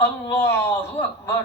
আল্লাহু আকবার।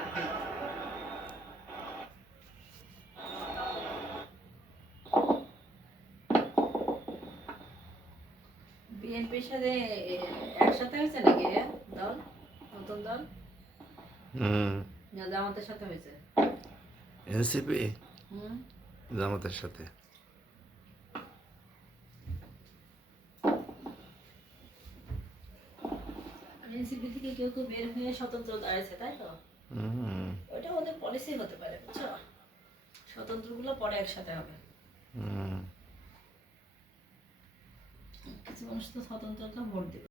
বিএনপির সাথে একসাথে হয়েছে নাকি দল? নতুন দল? হুম। জামাতের সাথে হয়েছে। এনসিপি? হুম। জামাতের সাথে। এনসিপি থেকে কেউ কেউ বের হয়ে স্বতন্ত্র দাঁড়িয়েছে তাই তো? হুম। ওটা ওদের পলিসি হতে পারে বুঝছ? স্বতন্ত্রগুলো পরে একসাথে হবে। হুম। মানুষ তো স্বতন্ত্রতা ভোট দেবে।